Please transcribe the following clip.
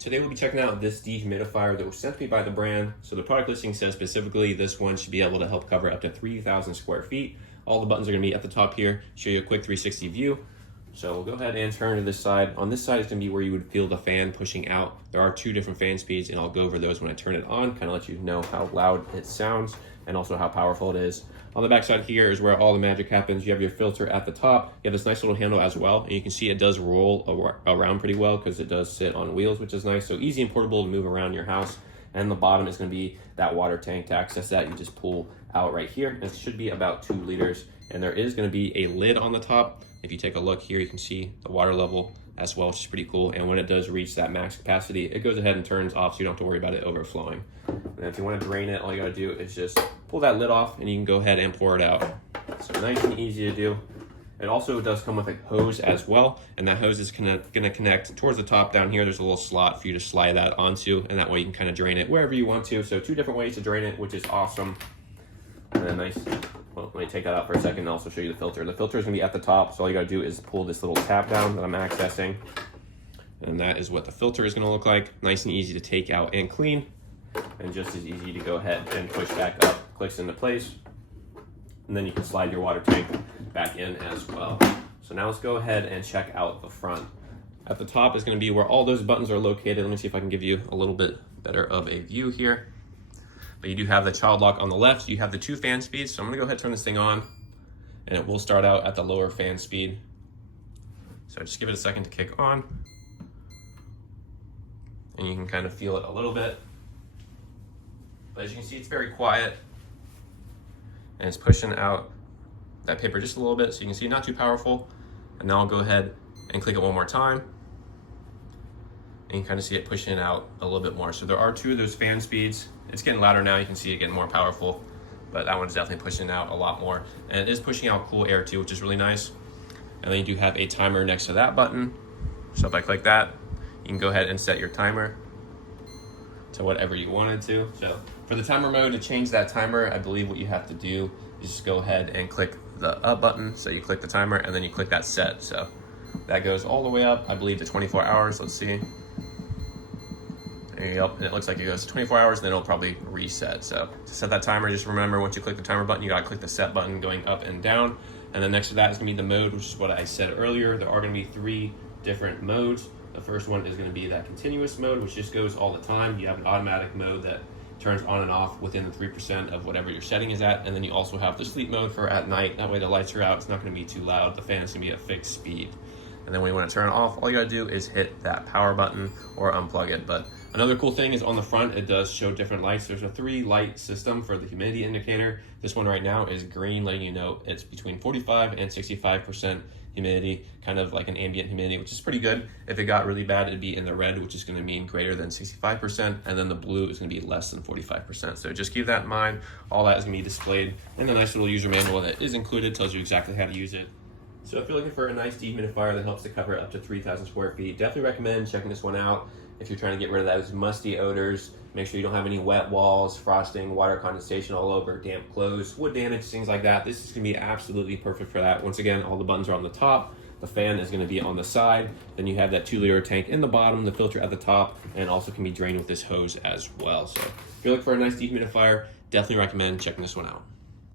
Today we'll be checking out this dehumidifier that was sent to me by the brand. So the product listing says specifically this one should be able to help cover up to 3,000 square feet. All the buttons are gonna be at the top here, show you a quick 360 view. So we'll go ahead and turn to this side. On this side is gonna be where you would feel the fan pushing out. There are two different fan speeds and I'll go over those when I turn it on, kind of let you know how loud it sounds and also how powerful it is. On the back side here is where all the magic happens. You have your filter at the top. You have this nice little handle as well. And you can see it does roll around pretty well because it does sit on wheels, which is nice. So easy and portable to move around your house. And the bottom is gonna be that water tank. To access that, you just pull out right here. And it should be about 2 liters. And there is gonna be a lid on the top. If you take a look here, you can see the water level as well, which is pretty cool. And when it does reach that max capacity, it goes ahead and turns off so you don't have to worry about it overflowing. And if you want to drain it, all you gotta do is just pull that lid off and you can go ahead and pour it out. So nice and easy to do. It also does come with a hose as well, and that hose is gonna connect towards the top down here. There's a little slot for you to slide that onto, and that way you can kind of drain it wherever you want to. So 2 different ways to drain it, which is awesome. And then nice, well, let me take that out for a second and also show you the filter. The filter is gonna be at the top, so all you gotta do is pull this little tap down that I'm accessing. And that is what the filter is gonna look like. Nice and easy to take out and clean. And just as easy to go ahead and push back up, clicks into place. And then you can slide your water tank back in as well. So now let's go ahead and check out the front. At the top is gonna be where all those buttons are located. Let me see if I can give you a little bit better of a view here. But you do have the child lock on the left. You have the 2 fan speeds. So I'm gonna go ahead and turn this thing on and it will start out at the lower fan speed. So just give it a second to kick on. And you can kind of feel it a little bit. But as you can see, it's very quiet. And it's pushing out that paper just a little bit. So you can see not too powerful. And now I'll go ahead and click it one more time. And you can kind of see it pushing it out a little bit more. So there are 2 of those fan speeds. It's getting louder now. You can see it getting more powerful, but that one's definitely pushing out a lot more. And it is pushing out cool air too, which is really nice. And then you do have a timer next to that button. So if I click that, you can go ahead and set your timer to whatever you wanted to. So for the timer mode, to change that timer, I believe what you have to do is just go ahead and click the up button. So you click the timer and then you click that set. So that goes all the way up, I believe, to 24 hours. Let's see. There you go. And it looks like it goes 24 hours, and then it'll probably reset. So to set that timer, just remember once you click the timer button, you gotta click the set button going up and down. And then next to that is gonna be the mode, which is what I said earlier. There are gonna be 3 different modes. The first one is gonna be that continuous mode, which just goes all the time. You have an automatic mode that turns on and off within the 3% of whatever your setting is at. And then you also have the sleep mode for at night. That way the lights are out, it's not gonna be too loud. The fan is gonna be at fixed speed. And then when you wanna turn it off, all you gotta do is hit that power button or unplug it. But another cool thing is on the front, it does show different lights. There's a 3 light system for the humidity indicator. This one right now is green, letting you know it's between 45 and 65% humidity, kind of like an ambient humidity, which is pretty good. If it got really bad, it'd be in the red, which is gonna mean greater than 65%, and then the blue is gonna be less than 45%. So just keep that in mind. All that is gonna be displayed in the nice little user manual that is included, tells you exactly how to use it. So if you're looking for a nice dehumidifier that helps to cover up to 3,000 square feet, definitely recommend checking this one out. If you're trying to get rid of those musty odors, make sure you don't have any wet walls, frosting, water condensation all over, damp clothes, wood damage, things like that. This is gonna be absolutely perfect for that. Once again, all the buttons are on the top. The fan is gonna be on the side. Then you have that 2-liter tank in the bottom, the filter at the top, and also can be drained with this hose as well. So if you're looking for a nice dehumidifier, definitely recommend checking this one out.